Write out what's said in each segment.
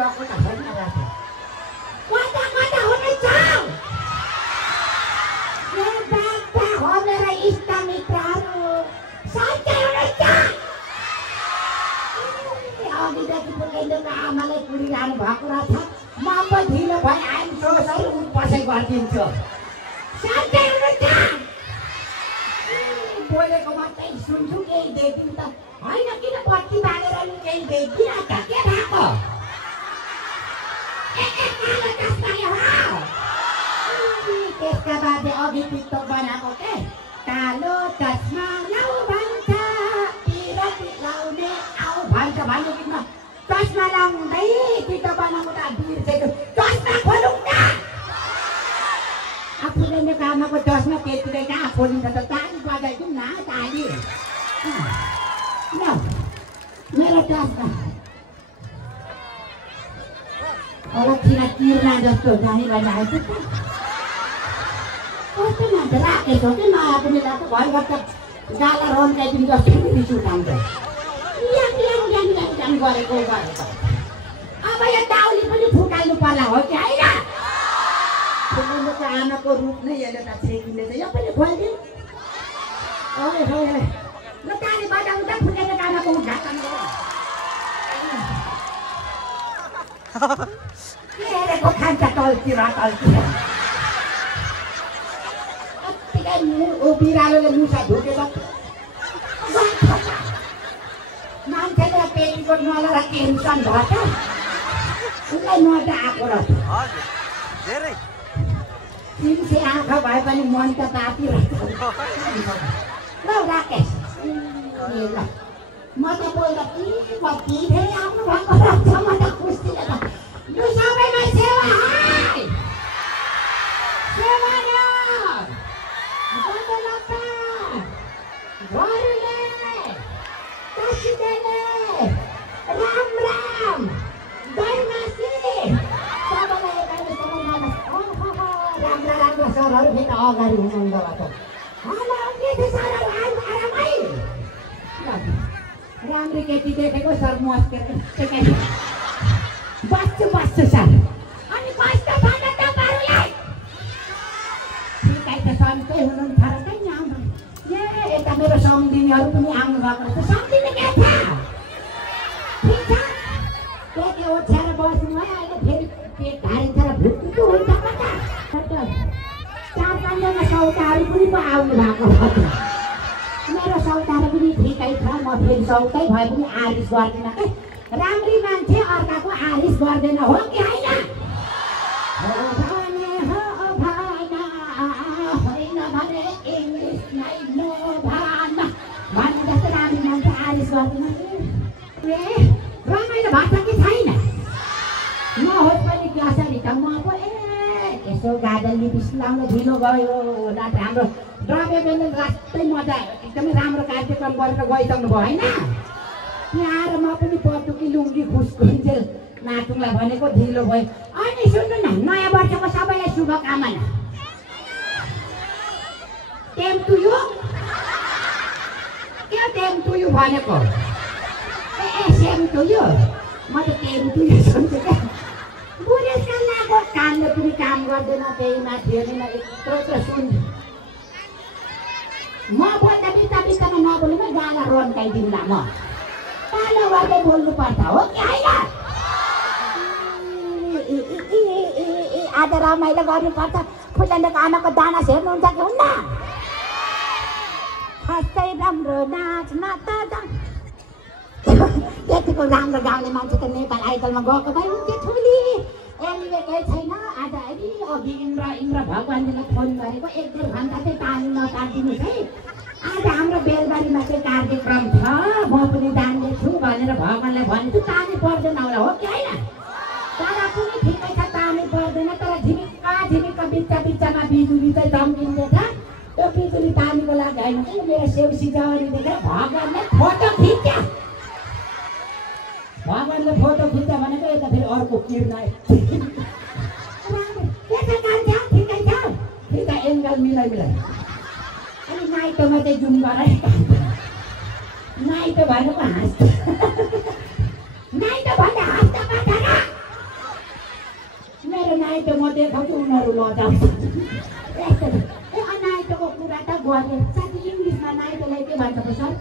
गएको त होइन रहेछ कता कता हुनुहुन्छ ए बाबा हो मेरा इष्टमित्रहरू सन्चै हुनुहुन्छ अघिदेखि पुगेको आमालाई कुरिरहनु भएको रहेछ म पो ढिलो भए आइम सोसरी उठपसै गरिदिन्छु सन्चै हुनुहुन्छ बोलेको मात्रै सुन्छु केही देखिन् त होइन किन बत्ती बालेर नि केही देखिन त के भएको त्यसका बादे अघि टिकटक बनाएको के कालो चस्मा लाउ भन्छ पिरती लाउने आउ भन्छ भन्नु कि चस्मा लाउँदै टिकटक बनाउनु त बिर्सेको चस्मा खोलौँ न आफूले मेरो आमाको चस्मा त्यतिले कहाँ खोलिन्छ त ताली बजाइदिउँ न ताली मेरो चस्मा अलक्षीलाई किर्ना जस्तो जाने भइरहेको छ कस्तो मान्छे राखेको कि नयाँ पनि राख्छ भइगयो त गाला रन्काइदिनु जस्तो रिस उठाउँछ याङ गरेको अब यो दाउली पनि फुटाल्नु पर्ला हो कि होइन फुटाउनुको आमाको रूप नै यसले त छेकिले छ यो पनि खोलिदिउँ ल ताली बजाउँदा फुटेको आमाको उद्घाटन गरौँ खान्छ टल्किएर बिरालोले मुसा ढुकेको मान्छेले पेटीकोट नलाएर टेन्सन भएछ उसलाई मजा आएको रहेछ तिनसे आँखा भए पनि मन त तातिरहेछ ल राकेश ल म त बोल्दा कति फेरि आउनु भएको रहेछ म त खुसी यो सबैमा सेवा सेवा राम राम दरमासी राम्रा राम्रा सरहरू फेरि अगाडि हुनुहुन्छ राम्री केटी देखेको सर मस्केर बस्छु सर अनि बस्दा भन तपाईँहरूलाई ठिकै त सन्चै हुनुहुन्छ र कहीँ आउनु ए यता मेरो सम्झिनीहरू पनि आउनु भएको रहेछ सम्झिने के छ ठिक छ के ओछ्याएर बस्नु है अहिले फेरि पेट धारिन्छ र भुक्नु हुन्छ कता 4-5जना सौताहरू पनि पो आउनु भएको छ मेरो सौताहरू पनि ठिकै छ म फेरि सौतै भए पनि आरिस गर्दिनँ के राम्री मान्छे अर्काको आरिस गर्दैन हो कि होइन भने इङ्ग्लिस नै भन्नु जस्तो राम्री मान्छे आरिस गर्दिनँ ए रमाइलो भएको कि छैन नहोस् पनि कसरी त म पो यसो गाजल लिपिस लाउनु ढिलो गयो रात हाम्रो द्रव्य व्यञ्जन रातै मजा एकदमै राम्रो कार्यक्रम गरेर गइसक्नु भयो होइन यहाँ आएर म पनि पटुकी लुङ्गी खुसखुन्जेल नाटुङलाई भनेको ढिलो भयो अनि सुन्नु न नयाँ वर्षको सबैलाई शुभकामना टेम टु यु के टेम टु यु भनेको ए सेम टु यु म त टेम टु यु सुन्छु क्या बुढेसकाल लागो कामले पनि काम गर्दैन त्यही माथि हेर्ने यत्रो सुन्छु म बोल्दा बिस्तारमा नबोल्नु गाला रन्काइदिउँला म पालो गर्दै बोल्नुपर्छ हो कि होइन आज रमाइलो गर्नुपर्छ फुलनको आमाको डान्स हेर्नुहुन्छ कि हुन्न खस्दै राम्रो नाच्न त त्यतिको राम्रो गाउने मान्छे त नेपाल आइडलमा गएको भए हुन्थ्यो ठुली एलिवे केही छैन आज अघि इन्द्र भगवान्जीलाई फोन गरेको 1-2 घन्टा चाहिँ पानी नकाटिदिनुहोस् है आज हाम्रो बेलबारीमा चाहिँ कार्यक्रम छ म पनि जान्दैछु भनेर भगवान्लाई भनेछु पानी पर्दैन होला हो कि होइन तर पनि ठिकै छ पानी पर्दैन तर झिमिक्का बिचमा बिजुली चाहिँ चम्किँदैछ त्यो बिजुली पानीको लागि होइन कि मेरो सेउसी जवानी देखेर भगवान्ले फोटो खिच्छ भगवान्ले फोटो खिच्छ भनेको यता फेरि अर्को किर्ना ठिकै एङ्गल मिलाइ अनि नाइटोमा चाहिँ जुम गराइ नाइटो भनेको हाँस्छ नाइटो भन्दा हाँस्छ लजाउँछ ए अनाइटोको कुरा त गर्ने साथी इङ्ग्लिसमा नाइटोलाई के भन्छ त सर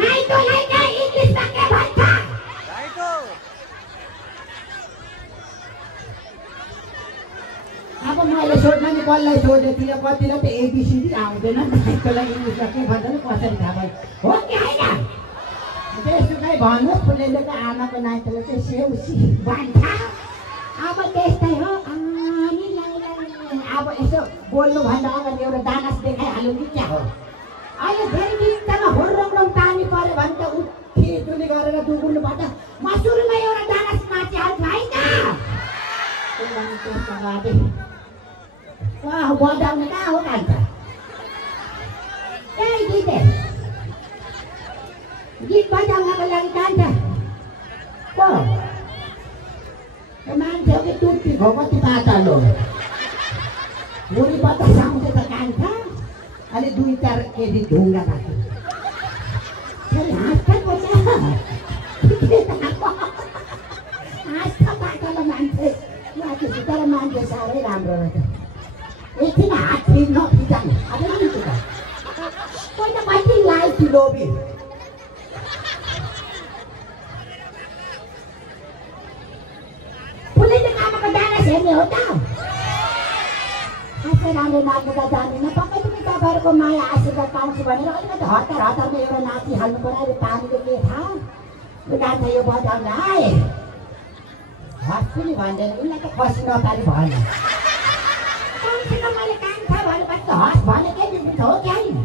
नाइटोलाई त इङ्ग्लिसमा के भन्छ नाइटो अब मैले सोध्न नि कसलाई सोधेको थिएँ कतिलाई त एबिसिडी आउँदैन नाइटोलाई इङ्ग्लिसमा के भन्छ नि कसरी थाहा भयो हो कि होइन त्यसुकै भन्नुहोस् फुलेलेको आमाको नाइटोले चाहिँ सेउसी भन्छ अब त्यस्तै हो अब यसो बोल्नुभन्दा अगाडि एउटा डान्स देखाइहाल्यो कि क्या हो अहिले फेरि बित्तामा होरङ पानी पऱ्यो भने त उठी टुली गरेर दुगुर्नुपर्छ म सुरुमा एउटा डान्स नाचिहाल्छु होइन बजाउने कहाँ हो कान्छ त्यही गीत बजाउनको लागि कान्छ को मान्छे हो कि टुप्पी भयो कति पातलो बुढी बतास आउँछ त कान्छ अलि 2-4 केजी ढुङ्गा भएको फेरि हाँस्छ हाँस्छ पातलो मान्छे माथि तर मान्छे साह्रै राम्रो रहेछ एकछिन हात फिर नफिजानु अब मिल्छ त कोही त कति लाइफ लोभी फुलेले आमाको डान्स हेर्ने हो त आजकल राम्रो नाच्नु त जान्दिनँ पक्कै पनि तपाईँहरूको माया आशीर्वाद पाउँछु भनेर अलिकति हतारमा एउटा नाचिहाल्नु पऱ्यो पानीको के थाहा गान्छ यो बजाउन आए हस् पनि भन्दैन उसलाई त खसी नपारी भएन कमसेकम मैले काम छ भनेपछि त हस् भनेकै दिन्छ हो कि होइन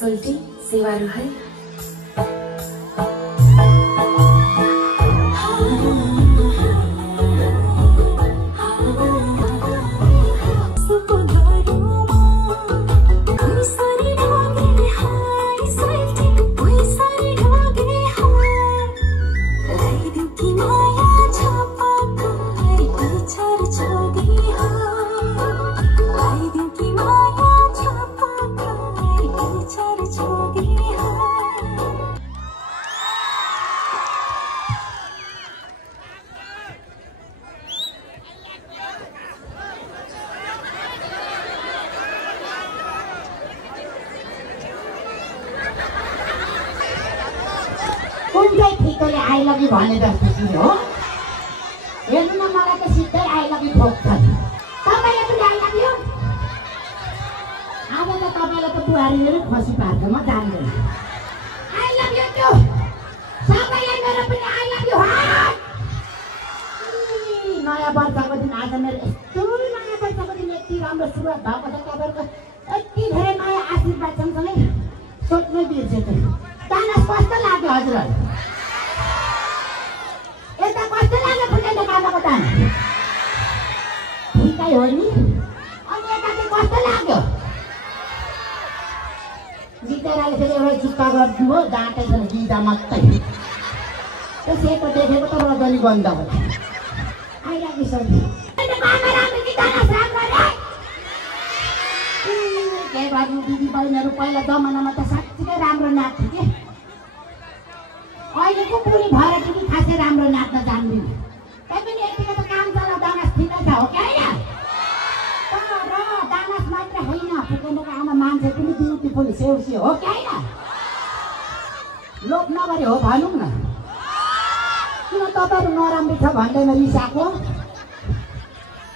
सोल्टी सेवारो है आई लभ यु भने जस्तो कि हो हेर्नु न मलाई त सिधै आई लभ यु ठोक्छन् तपाईँले पनि आई लभ यु अब त तपाईँलाई त बुहारीले नै खसी पार्छ म जान्दैन आई लभ यु टु सबैलाई मेरो पनि आई लभ यु नयाँ वर्षको दिन आज मेरो यस्तो नयाँ वर्षको दिन यति राम्रो सुरुवात भएको छ तपाईँहरूको यति धेरै नयाँ आशीर्वाद सँगसँगै सोध्नै बिर्सेछु डान्स कस्तो लाग्यो हजुरहरू यता कस्तो लाग्यो फुलेले कामाको दान ठिकै हो नि अनि यता चाहिँ कस्तो लाग्यो जितेराले फेरि एउटा जुत्ता गरिदिनु हो जाँदैछ गिजा मात्रै त्यो सेतो देखेको त रजनी बन्द होला आइलाग्यो सर के गर्नु दिदी बहिनीहरू पहिला जमानामा त साँच्चीकै राम्रो नाच्थ्यो कि अहिलेको बुढी भएर पनि खासै राम्रो नाच्न जान्दिन त्यही पनि यतिको त काम चला डान्स ठिकै छ हो कि होइन तर डान्स मात्र होइन फुकेनको आमा मान्छे पनि ब्युटिफुल सेउसी हो कि होइन लोभ नगरी हो भनौँ न किन तपाईँहरू नराम्रो छ भन्दैन रिसाको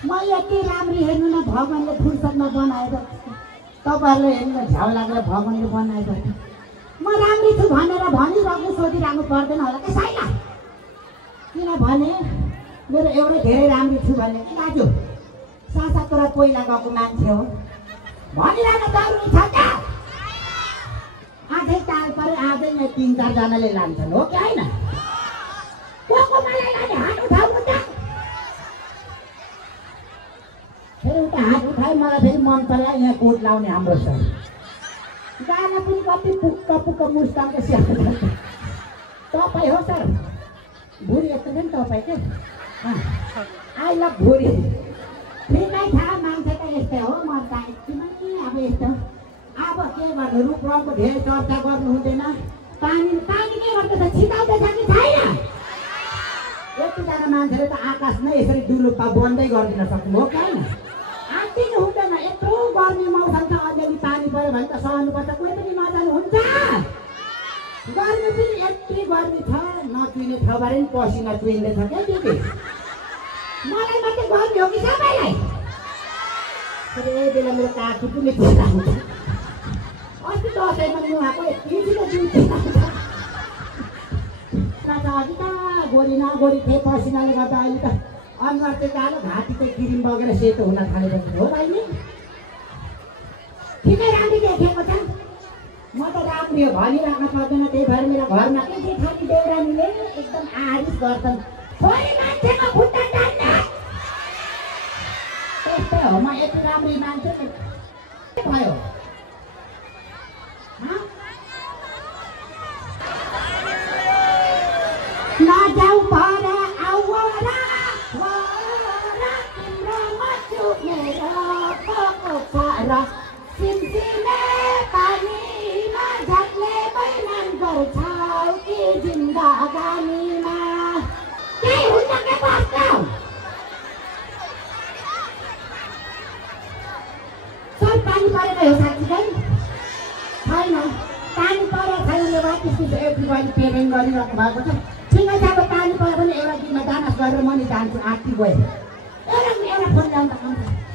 म यति राम्री हेर्नु न भगवान्ले फुर्सदमा बनाएर तपाईँहरूले हेर्नु झ्याउ लागेर भगवान्ले बनाएको म राम्री छु भनेर भनिरहेको सोधिरहनु पर्दैन होला कि छैन किनभने मेरो एउटै धेरै राम्री छु भने कि दाजु सासाको र पहिला गएको मान्छे हो भनिरहनु जरुरी छ क्या आजै ताल पऱ्यो आजै यहाँ 3-4 जनाले लान्छन् हो कि होइन को मलाई लाने हात उठाउनु त फेरि उता हात उठाए मलाई फेरि मन परायो यहाँ कोट लाउने हाम्रो छ गाना पनि कति पुक्क पुक्क मुस्ताङको स्याहार तपाईँ हो सर भुरी यस्तो छ नि तपाईँ के आई लभ भुरी ठिकै छ मान्छे त यस्तै हो म त यतिमै अब यस्तो अब के गर्नु रूप रङको धेरै चर्चा गर्नु हुँदैन पानी पानी के गर्दैछ छिटाउँदैछ कि छैन यतिजना मान्छेले त आकाश नै यसरी डुलुप्पा बन्दै गरिदिन सक्नु हो कि होइन आँटिनु हुँदैन यत्रो गर्मी मौसम छ अलिअलि पानी पऱ्यो भने त सहनुपर्छ कोही पनि नजानु हुन्छ गर्मी पनि यति गर्मी छ नचुइने ठाउँबाटै पनि पसिना चुइँदैछ क्या दिदी मलाई मात्रै गर्मी हो कि सबैलाई यही बेला मेरो काकी पनि चिताउँछ अस्ति दसैँमा नुहाएको यति छिटो जिउ चिताउँछ अघि त गोरी नगोरी थिएँ पसिनाले गर्दा अहिले त अनुहार चाहिँ कालो घाँटी चाहिँ क्रिम बगेर सेतो हुन थालेपछि हो बहिनी ठिकै राम्रो देखेको छ म त राम्रो हो भनिराख्न पर्दैन त्यही भएर मेरो घरमा के जेठानी देउरानीले एकदम आरिस गर्छन् छोरी मान्छेको खुट्टा टान्न त्यस्तै हो म यति राम्री मान्छे के भयो नजाऊ पर आउरा वरा तिम्रो मचु मेरो पोको पर सिमसिमे पानीमा झट्ले बैमान गर्छौ कि जिन्दगानीमा केही हुन्छ के बस्छौ सर पानी परेको हो साँच्चीकै छैन पानी परेको छैन वाटिस एभ्रिबडी पेमेन्ट गरिरहेको भएको छ ठिकै छ अब पानी पऱ्यो भने एउटा दिनमा डान्स गरेर म नि जान्छु आँटी गएँ एउटा फोन ल्याउनु त